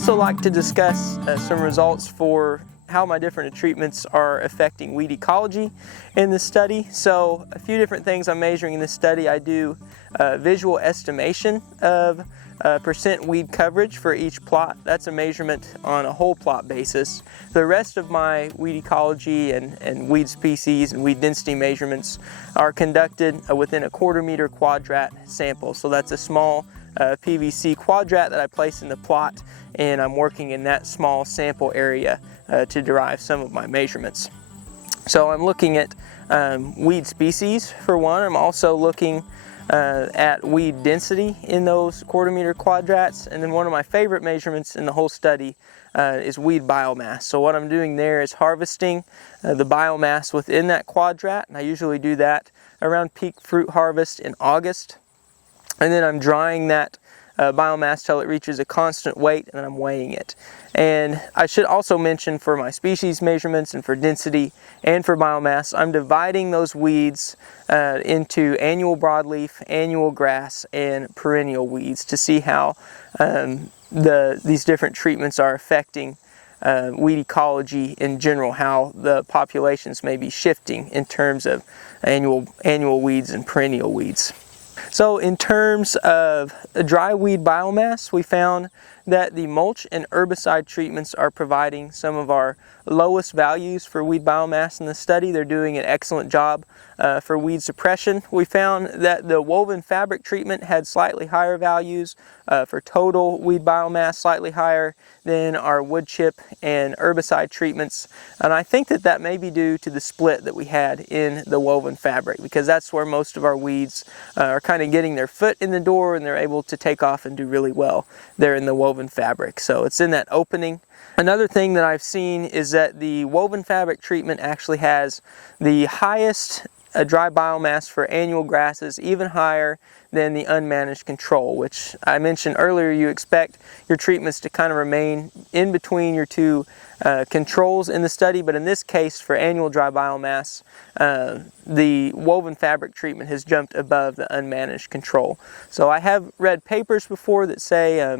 also like to discuss some results for how my different treatments are affecting weed ecology in this study. So a few different things I'm measuring in this study. I do visual estimation of percent weed coverage for each plot. That's a measurement on a whole plot basis. The rest of my weed ecology and weed species and weed density measurements are conducted within a 1/4 meter quadrat sample. So that's a small PVC quadrat that I place in the plot, and I'm working in that small sample area to derive some of my measurements. So I'm looking at weed species for one. I'm also looking at weed density in those 1/4 meter quadrats, and then one of my favorite measurements in the whole study is weed biomass. So what I'm doing there is harvesting the biomass within that quadrat, and I usually do that around peak fruit harvest in August. And then I'm drying that biomass till it reaches a constant weight, and then I'm weighing it. And I should also mention, for my species measurements and for density and for biomass, I'm dividing those weeds into annual broadleaf, annual grass, and perennial weeds to see how these different treatments are affecting weed ecology in general, how the populations may be shifting in terms of annual weeds and perennial weeds. So in terms of dry weed biomass, we found that the mulch and herbicide treatments are providing some of our lowest values for weed biomass in the study. They're doing an excellent job for weed suppression. We found that the woven fabric treatment had slightly higher values for total weed biomass, slightly higher than our wood chip and herbicide treatments. And I think that that may be due to the split that we had in the woven fabric, because that's where most of our weeds are kind of getting their foot in the door, and they're able to take off and do really well there in the woven fabric. So it's in that opening. Another thing that I've seen is that the woven fabric treatment actually has the highest dry biomass for annual grasses, even higher than the unmanaged control, which I mentioned earlier. You expect your treatments to kind of remain in between your two controls in the study, but in this case, for annual dry biomass, the woven fabric treatment has jumped above the unmanaged control. So I have read papers before that say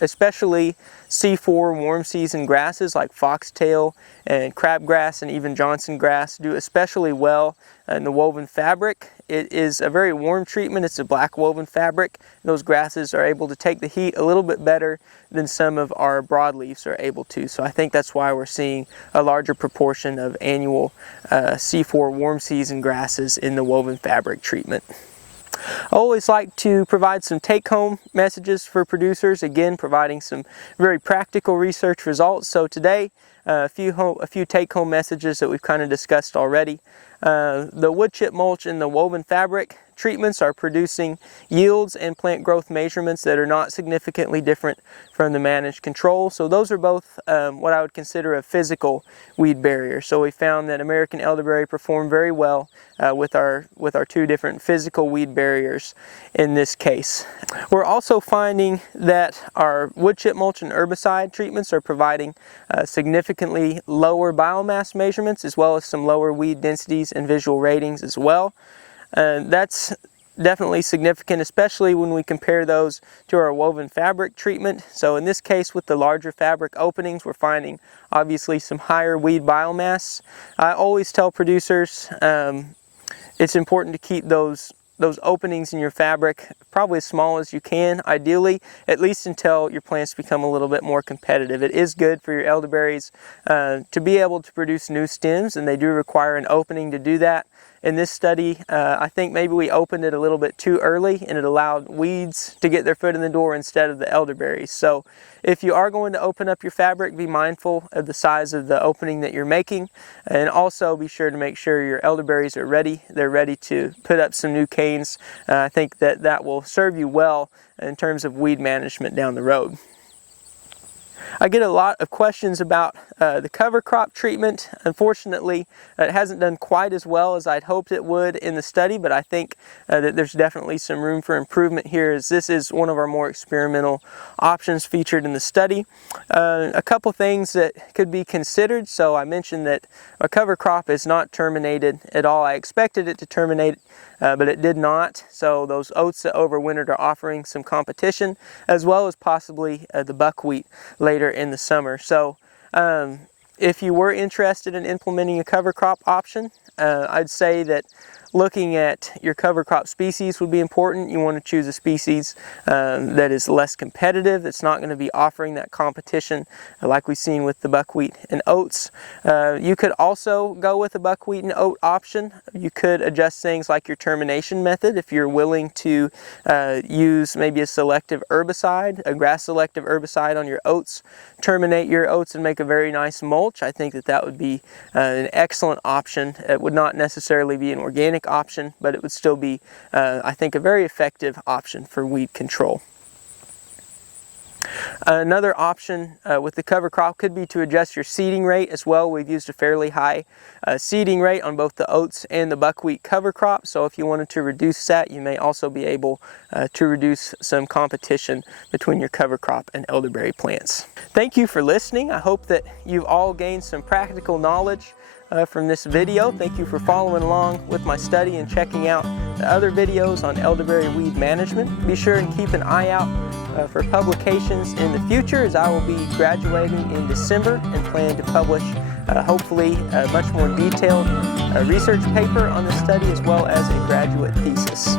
especially C4 warm season grasses like foxtail and crabgrass and even Johnson grass do especially well in the woven fabric. It is a very warm treatment. It's a black woven fabric. Those grasses are able to take the heat a little bit better than some of our broadleaves are able to. So I think that's why we're seeing a larger proportion of annual C4 warm season grasses in the woven fabric treatment. I always like to provide some take-home messages for producers, again providing some very practical research results. So today, a few take-home messages that we've kind of discussed already. The wood chip mulch and the woven fabric treatments are producing yields and plant growth measurements that are not significantly different from the managed control. So those are both what I would consider a physical weed barrier. So we found that American elderberry performed very well with our two different physical weed barriers in this case. We're also finding that our wood chip mulch and herbicide treatments are providing significantly lower biomass measurements, as well as some lower weed densities and visual ratings as well. That's definitely significant, especially when we compare those to our woven fabric treatment. So in this case, with the larger fabric openings, we're finding obviously some higher weed biomass. I always tell producers it's important to keep those openings in your fabric probably as small as you can, ideally, at least until your plants become a little bit more competitive. It is good for your elderberries to be able to produce new stems, and they do require an opening to do that. In this study, I think maybe we opened it a little bit too early, and it allowed weeds to get their foot in the door instead of the elderberries. So if you are going to open up your fabric, be mindful of the size of the opening that you're making, and also be sure to make sure your elderberries are ready. They're ready to put up some new canes. I think that will serve you well in terms of weed management down the road. I get a lot of questions about the cover crop treatment. Unfortunately, it hasn't done quite as well as I'd hoped it would in the study, but I think that there's definitely some room for improvement here, as this is one of our more experimental options featured in the study. A couple things that could be considered. So I mentioned that a cover crop is not terminated at all. I expected it to terminate but it did not. So those oats that overwintered are offering some competition, as well as possibly the buckwheat later in the summer. So if you were interested in implementing a cover crop option, I'd say that looking at your cover crop species would be important. You want to choose a species that is less competitive, that's not going to be offering that competition like we've seen with the buckwheat and oats. You could also go with a buckwheat and oat option. You could adjust things like your termination method if you're willing to use maybe a selective herbicide, a grass selective herbicide on your oats. Terminate your oats and make a very nice mulch. I think that that would be an excellent option. It would not necessarily be an organic option, but it would still be, I think, a very effective option for weed control. Another option with the cover crop could be to adjust your seeding rate as well. We've used a fairly high seeding rate on both the oats and the buckwheat cover crop, so if you wanted to reduce that, you may also be able to reduce some competition between your cover crop and elderberry plants. Thank you for listening. I hope that you've all gained some practical knowledge from this video. Thank you for following along with my study and checking out the other videos on elderberry weed management. Be sure and keep an eye out for publications in the future, as I will be graduating in December and plan to publish hopefully a much more detailed research paper on this study, as well as a graduate thesis.